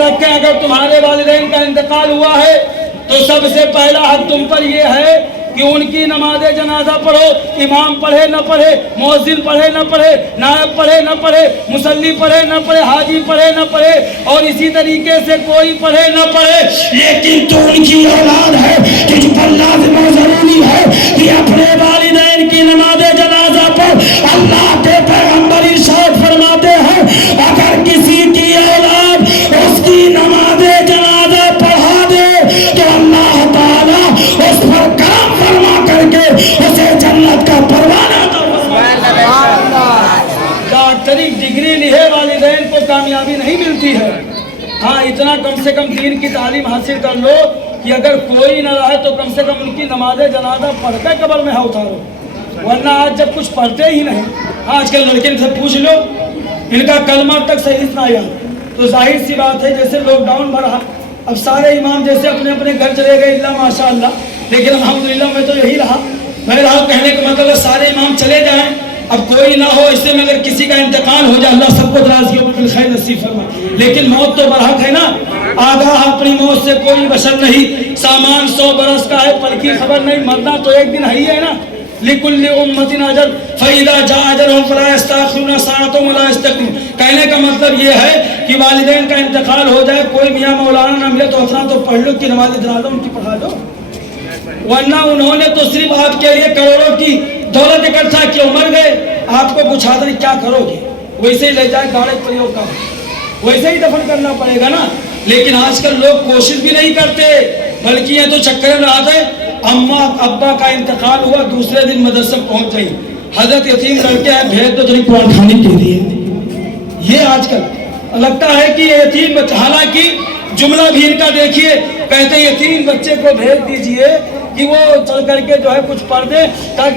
رکھیں اگر تمہارے والدین کا انتقال ہوا ہے تو سب سے پہلا حق تم پر یہ ہے کہ ان کی نماز جنازہ پڑھو. امام پڑھے نہ پڑھے, مؤذن پڑھے نہ پڑھے, نائب پڑھے نہ پڑھے, مصلی پڑھے نہ پڑھے, حاجی پڑھے نہ پڑھے, اور اسی طریقے سے کوئی پڑھے نہ پڑھے, لیکن تو ان کی اولاد ہے, تجھ پر لازم و ضروری ہے کہ اپنے والدین کی نماز جنازہ پڑھ. اللہ کے پیغمبر ارشاد فرماتے ہیں اگر کسی کی اولاد اس کی نماز جنازہ پڑھا دے تو اللہ تعالیٰ اس پر کرم فرما کر کے اسے جنت کا پروانہ عطا فرمائے. ڈاکٹری ڈگری لیے والدین کو کامیابی نہیں ملتی ہے. ہاں اتنا کم سے کم دین کی تعلیم حاصل کر لو کہ اگر کوئی نہ رہے تو کم سے کم ان کی نماز جنازہ پڑھ کے قبر میں اتارو, ورنہ آج جب کچھ پڑھتے ہی نہیں. آج کل لڑکے سے پوچھ لو ان کا کلمہ تک صحیح نہ آیا تو ظاہر سی بات ہے جیسے لاک ڈاؤن بڑھا, اب سارے امام جیسے اپنے اپنے گھر چلے گئے اللہ ماشاء اللہ, لیکن الحمدللہ میں تو یہی رہا. بہرحال کہنے کا مطلب سارے امام چلے جائیں, اب کوئی نہ ہو, اس سے میں اگر کسی کا انتقال ہو جائے اللہ سب کو درازیوں پر بالخیر نصیب فرمائے, لیکن موت تو برحق ہے نا. آگاہ اپنی موت سے کوئی بشر نہیں, سامان 100 برس کا ہے پل کی خبر نہیں, مرنا تو ایک دن ہے نا. لِكُلِّ أُمَّةٍ أَجَلٌ فَإِذَا جَاءَ أَجَلُهُمْ فَلَا يَسْتَأْخِرُونَ سَاعَةً وَلَا يَسْتَقْدِمُونَ. کہنے کا مطلب یہ ہے کہ والدین کا انتقال ہو جائے, کوئی میاں مولانا نہ ملے تو اتنا تو پڑھ لو کہ نماز جنازہ ان کی پڑھا دو, ورنہ انہوں نے تو صرف آپ کے لیے کروڑوں کی دولت اکٹھا کی, عمر گئے آپ کو پوچھا تھا کیا کرو گے, ویسے ہی لے جائے گاڑے پریوں کا, ویسے ہی دفن کرنا پڑے گا نا. لیکن آج کل لوگ کوشش بھی نہیں کرتے بلکہ یہ تو چکر میں آتے. اماں ابا کا انتقال ہوا, دوسرے دن مدرسہ پہنچ گئی, حضرت یتیم لڑکے ہیں بھیج دو جنہیں قرآن کھانے کے لیے. یہ آج کل لگتا ہے کہ یہ یتیم بچہ, حالانکہ جملہ بھی ان کا دیکھیے, کہتے ہیں یتیم بچے کو بھیج دیجئے کہ وہ چل کر کے جو ہے کچھ پڑھ دے,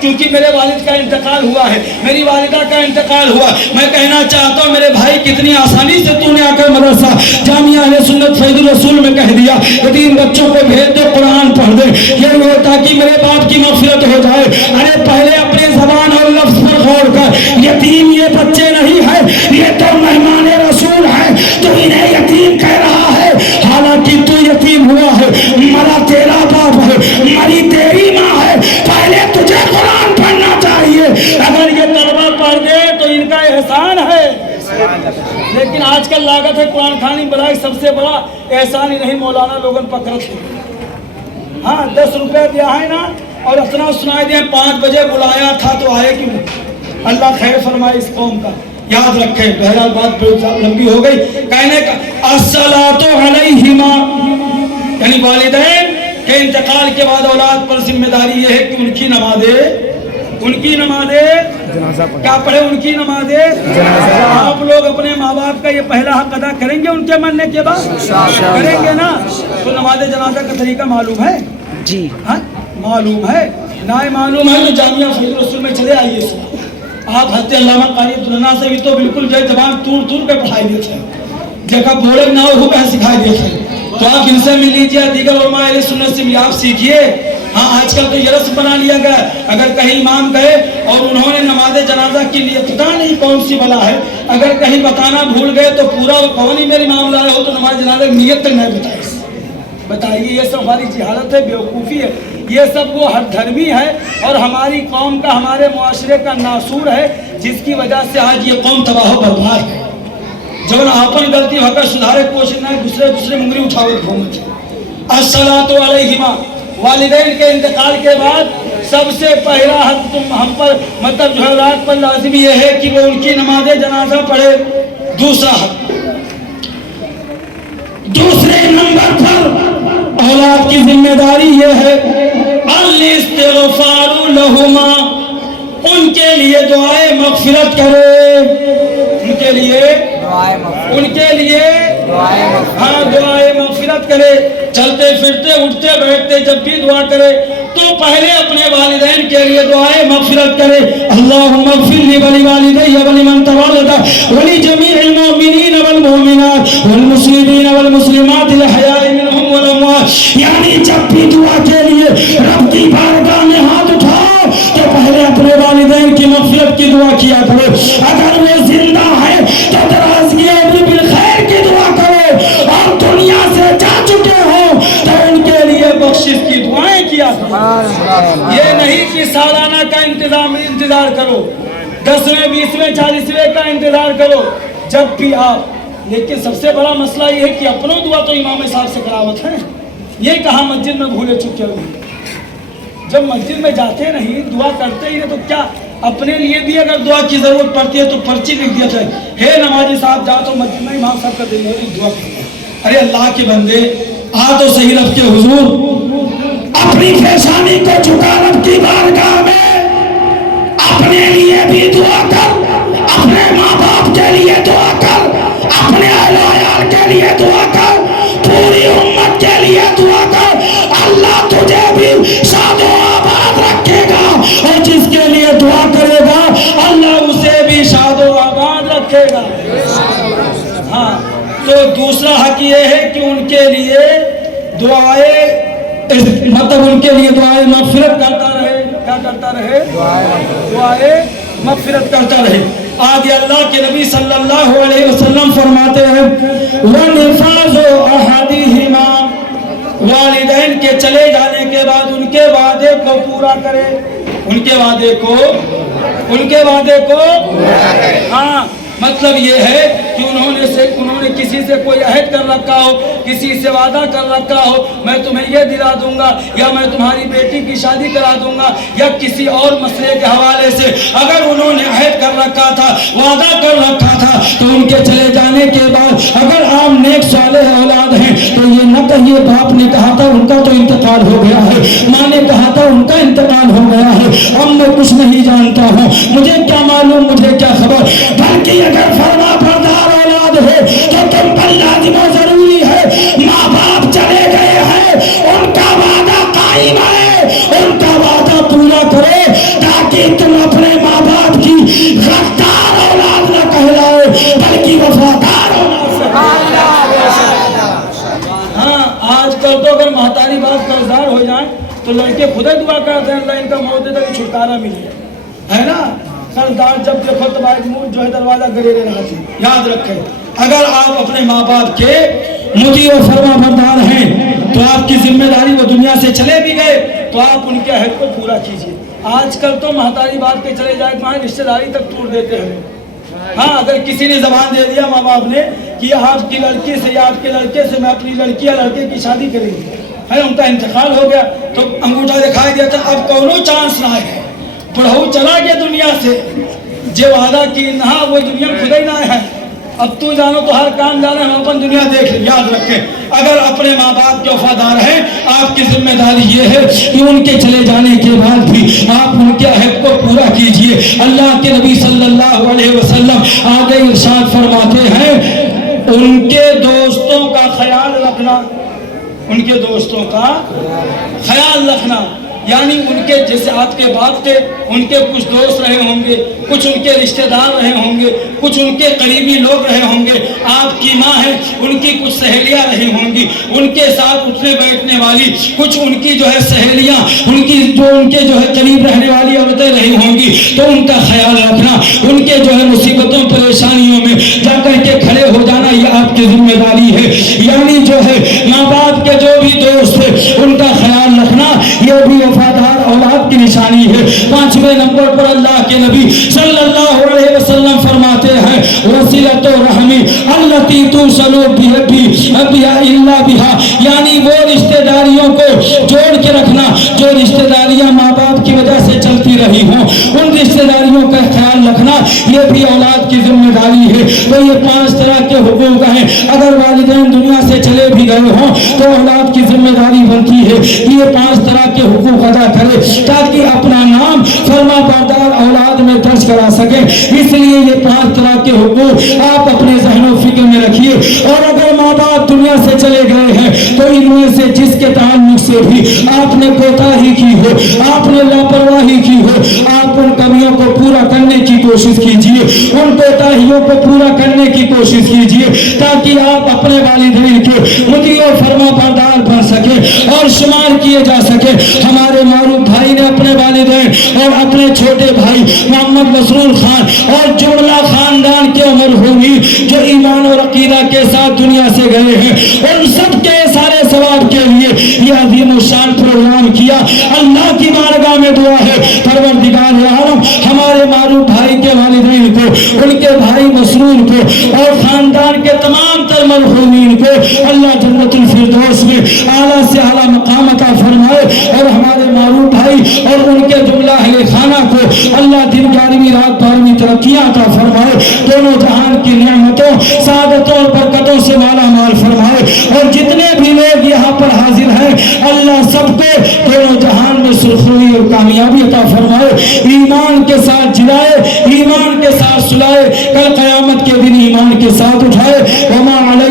کیونکہ میرے والد کا انتقال ہوا ہے, میری والدہ کا انتقال ہوا. میں کہنا چاہتا ہوں میرے بھائی کتنی آسانی سے تو نے آ کر مدرسہ جامعہ اہل سنت فیض الرسول میں کہہ دیا یتیم بچوں کو بھیج دے قرآن پڑھ دے, یہ وہ تاکہ میرے باپ کی مغفرت ہو جائے. ارے پہلے اپنے زبان اور لفظ پر غور کر, یتیم یہ بچے نہیں ہے, یہ تو مہمان رسول ہے, تو انہیں یتیم کہہ رہا ہے, حالانکہ تو یتیم ہوا ہے, مرا تیرا باپ ہے, مری تیری ماں ہے, پہلے تجھے قرآن پڑھنا چاہیے. اگر یہ طلبہ پڑھ دے تو ان کا احسان ہے, لیکن آج کل لاگت ہے قرآن خوانی بلائے سب سے بڑا احسان ہی نہیں, مولانا لوگن پکڑتے ہیں. ہاں 10 روپے دیا ہے نا اور اتنا سنائی دیا 5 بجے بلایا تھا تو آئے کیوں نہیں. اللہ خیر فرمائے اس قوم کا, یاد رکھیں. بہرحال بات لمبی ہو گئی. کہنے کا الصلاۃ علیہما, یعنی والدین کے انتقال کے بعد اولاد پر ذمہ داری یہ ہے کہ ان کی نمازیں کیا پڑھے, ان کی نمازیں. آپ لوگ اپنے ماں باپ کا یہ پہلا حق ادا کریں گے ان کے مرنے کے بعد, کریں گے نا. تو نماز جنازہ کا طریقہ معلوم ہے جی, ہاں معلوم ہے, نہ معلوم ہے تو جامعہ فیض الرسول میں چلے آئیے. آپ حضرت علامہ قاری عبداللہ سے بھی تو بالکل جو زبان تور پہ پڑھائی دیتے ہیں, جگہ بولک نہ ہو کہیں سکھائی دیتے ہیں. تو آپ ان سے مل لیجیے, دیگر علماء اہل سنت سے بھی آپ سیکھیے. ہاں آج کل تو یہ رسم بنا لیا گیا, اگر کہیں امام گئے اور انہوں نے نماز جنازہ کی نیت, پتہ نہیں کون سی بلا ہے, اگر کہیں بتانا بھول گئے تو پورا کون ہی میرے امام لائے ہو تو نماز جنازہ کی نیت تک نہیں بتائیے. یہ سب ہماری جہالت ہے, بیوقوفی ہے, یہ سب وہ ہر دھرمی ہے اور ہماری قوم کا, ہمارے معاشرے کا ناسور ہے, جس کی وجہ سے آج یہ قوم تباہ و برباد ہے. جب آپن غلطی ہو کر سدھارے کوشش نہ دوسرے منگری اٹھاوے گھومت. الصلاۃ علیہما, والدین کے انتقال کے بعد سب سے پہلا حق تم ہم پر مطلب جو ہے اولاد پر لازمی یہ ہے کہ وہ ان کی نماز جنازہ پڑھے. دوسرا حق, دوسرے نمبر پر اولاد کی ذمہ داری یہ ہے الاستغفار لہما, ان کے لیے دعائے مغفرت کرے, ان کے لیے ہاں دعائے مغفرت کرے. چلتے پھرتے اٹھتے بیٹھتے جب بھی دعا کرے تو پہلے اپنے والدین کے لیے دعائے مغفرت کرے. اللہم اغفر لی ولوالدی ولمن تولد ولجمیع المؤمنین والمؤمنات والمسلمین والمسلمات الاحیاء منہم والاموات. یعنی جب بھی دعا کے لیے رب کی بارگاہ میں ہاتھ اٹھاؤ تو پہلے اپنے والدین کی مغفرت کی دعا کیا کرو. اگر وہ زندہ ہے تو درازگی بالخیر کی دعا کرو, اور یہ نہیں کہ سالانہ کا انتظار کرو، 10ویں 20ویں 40ویں کا انتظار کرو، جب بھی آپ. لیکن سب سے بڑا مسئلہ یہ ہے کہ اپنوں دعا تو امام صاحب سے کراوت ہے. یہ کہا مسجد میں بھولے چپ چل گئے. جب مسجد میں جاتے نہیں، دعا کرتے ہی نہیں، تو کیا اپنے لیے بھی اگر دعا کی ضرورت پڑتی ہے تو پرچی لکھ دیا جائے، ہے نمازی صاحب جا تو مسجد میں امام صاحب کا دل دعا کرتے. ارے اللہ کے بندے آ تو صحیح رب کے حضور، اپنی پیشانی کو جھکا رب کی بارگاہ میں، اپنے لیے بھی دعا کر، اپنے ماں باپ کے لیے دعا کر، اپنے اہل و عیال کے لیے دعا کر، پوری امت کے لیے دعا کر. اللہ تجھے بھی شاد و آباد رکھے گا، اور جس کے لیے دعا کرے گا اللہ اسے بھی شاد و آباد رکھے گا. ہاں تو دوسرا حق یہ ہے کہ ان کے لیے دعائیں، مطلب ان کے لیے دعائیں مغفرت کرتا رہے. کیا کرتا رہے؟ دعائیں مغفرت کرتا رہے. آگے اللہ کے نبی صلی اللہ علیہ وسلم فرماتے ہیں وَنِفَاذُ أَحَدِهِمَا، والدین کے چلے جانے کے بعد ان کے وعدے کو پورا کرے. ان کے وعدے کو ہاں مطلب یہ ہے کہ انہوں نے کسی سے کوئی عہد کر رکھا ہو، کسی سے وعدہ کر رکھا ہو، میں تمہیں یہ دلا دوں گا، یا میں تمہاری بیٹی کی شادی کرا دوں گا، یا کسی اور مسئلے کے حوالے سے اگر انہوں نے عہد کر رکھا تھا، وعدہ کر رکھا تھا، تو ان کے چلے جانے کے بعد اگر آپ نیک صالح اولاد ہیں تو یہ نہ کہیے باپ نے کہا تھا ان کا تو انتقال ہو گیا ہے، ماں نے کہا تھا ان کا انتقال ہو گیا ہے، اب میں کچھ نہیں جانتا ہوں، مجھے کیا معلوم، مجھے کیا خبر. بلکہ اگر فرما بردار اولاد ہو تو تم پر لازم و ضروری ہے، ماں باپ چلے گئے ہیں، ان کا وعدہ قائم ہے، ان کا وعدہ پورا کرو، تاکہ تم اپنے ماں باپ کی غدار اولاد نہ کہلاؤ بلکہ وفادار اولاد. ہاں آج کل تو اگر محتاری باپ قرضدار ہو جائیں تو لڑکے خود ہی دعا کرتے ہیں اللہ ان کا موت دے دے چھٹکارا ملے، ہے نا. قرضدار جب دیکھو تو بھائی منہ جو ہے دروازہ گریرے رہا تھی. یاد رکھیں اگر آپ اپنے ماں باپ کے مطیع و فرما بردار ہیں تو آپ کی ذمہ داری، وہ دنیا سے چلے بھی گئے تو آپ ان کے عہد کو پورا کیجیے. آج کل تو محتاری باپ کے چلے جائے تو رشتہ داری تک توڑ دیتے ہیں. ہاں اگر کسی نے زبان دے دیا ماں باپ نے کہ آپ کی لڑکی سے یا آپ کے لڑکے سے میں اپنی لڑکی یا لڑکے کی شادی کریں گی، ہے ان کا انتقال ہو گیا تو انگوٹھا دکھائی دیا تھا، اب کونوں چانس نہ ہے، بڑھو چلا گیا دنیا سے، جو وعدہ کی نہ وہ دنیا خود ہی نہ ہے، اب تو جانو تو ہر کام جانا ہے، ہم اپن دنیا دیکھ لیں. یاد رکھیں اگر اپنے ماں باپ کے وفادار ہیں آپ کی ذمہ داری یہ ہے کہ ان کے چلے جانے کے بعد بھی آپ ان کے عہد کو پورا کیجئے. اللہ کے نبی صلی اللہ علیہ وسلم آگے ارشاد فرماتے ہیں ان کے دوستوں کا خیال رکھنا، ان کے دوستوں کا خیال رکھنا، یعنی ان کے جیسے آپ کے باپ تھے ان کے کچھ دوست رہے ہوں گے، کچھ ان کے رشتہ دار رہے ہوں گے، کچھ ان کے قریبی لوگ رہے ہوں گے. آپ کی ماں ہے ان کی کچھ سہیلیاں رہی ہوں گی، ان کے ساتھ اٹھنے بیٹھنے والی کچھ ان کی جو ہے سہیلیاں، ان کی جو ان کے جو ہے قریب رہنے والی عورتیں رہی ہوں گی، تو ان کا خیال رکھنا، ان کے جو ہے مصیبتوں پریشانیوں میں جا کر کے کھڑے ہو جانا یہ آپ کی ذمہ داری ہے. یعنی جو ہے ماں باپ کے جو بھی دوست ہیں ان کا خیال رکھنا یہ بھی وفادار اولاد کی نشانی ہے. 5ویں نمبر پر اللہ کے نبی صلی اللہ علیہ وسلم فرماتے ہیں وصلۃ الرحمی التی توصل بها الا بها، یعنی وہ رشتہ داریوں کو جوڑ کے رکھنا جو رشتہ داریاں ماں باپ کی وجہ سے چلتی رہی ہوں، ان رشتہ داریوں کا خیال رکھنا یہ بھی اولاد کی ذمہ داری ہے. تو یہ 5 طرح کے حقوق ہیں. اگر والدین دنیا سے چلے بھی گئے ہوں تو اولاد کی ذمہ داری بنتی ہے کہ یہ 5 طرح کے حقوق ادا کرے تاکہ اپنا نام فرما بردار اولاد میں درج کرا سکے. اس لیے یہ 5 طرح کے حقوق آپ اپنے ذہن و فکر میں رکھیے. اور اگر ماں باپ دنیا سے چلے گئے ہیں تو ان میں سے جس کے تعلق سے بھی آپ نے کوتاہی کی ہو، آپ نے لاپرواہی کی ہو، آپ ان کمیوں کو پورا کرنے کی کوشش کیجیے، ان کوتاہیوں کو پورا کرنے کی کوشش کیجیے تاکہ آپ اپنے والدین کے مطیع و فرما بردار بن سکے اور شمار کیے جا سکے. ہمارے معروف بھائی نے اپنے والدین اور اپنے چھوٹے بھائی محمد مسرور خان اور جملہ خاندان کے مرحومین جو ایمان اور عقیدہ کے ساتھ دنیا سے گئے ہیں ان سب کے سارے ثواب کے لیے یہ عظیم الشان پروگرام کیا. اللہ بھائی مسرور کو اور خاندان کے تمام تر مرحومین کو اللہ جنت الفردوس میں اعلیٰ سے اعلیٰ مقام عطا فرمائے، اور ہمارے معروف بھائی اور ان کے جملہ اہل خانہ کو اللہ دن 11ویں رات 12ویں ترقیاں عطا فرمائے، دونوں جہان کی نعمتوں سعادتوں اور برکتوں سے مالا مال فرمائے، اور جتنے بھی لوگ یہاں پر حاضر ہیں اللہ سب کو دونوں جہان میں سرخروئی اور کامیابی عطا فرمائے، ایمان کے ساتھ جلائے، ایمان کے ساتھ سلائے، کل قیامت کے دن ایمان کے ساتھ اٹھائے۔ وما علیہ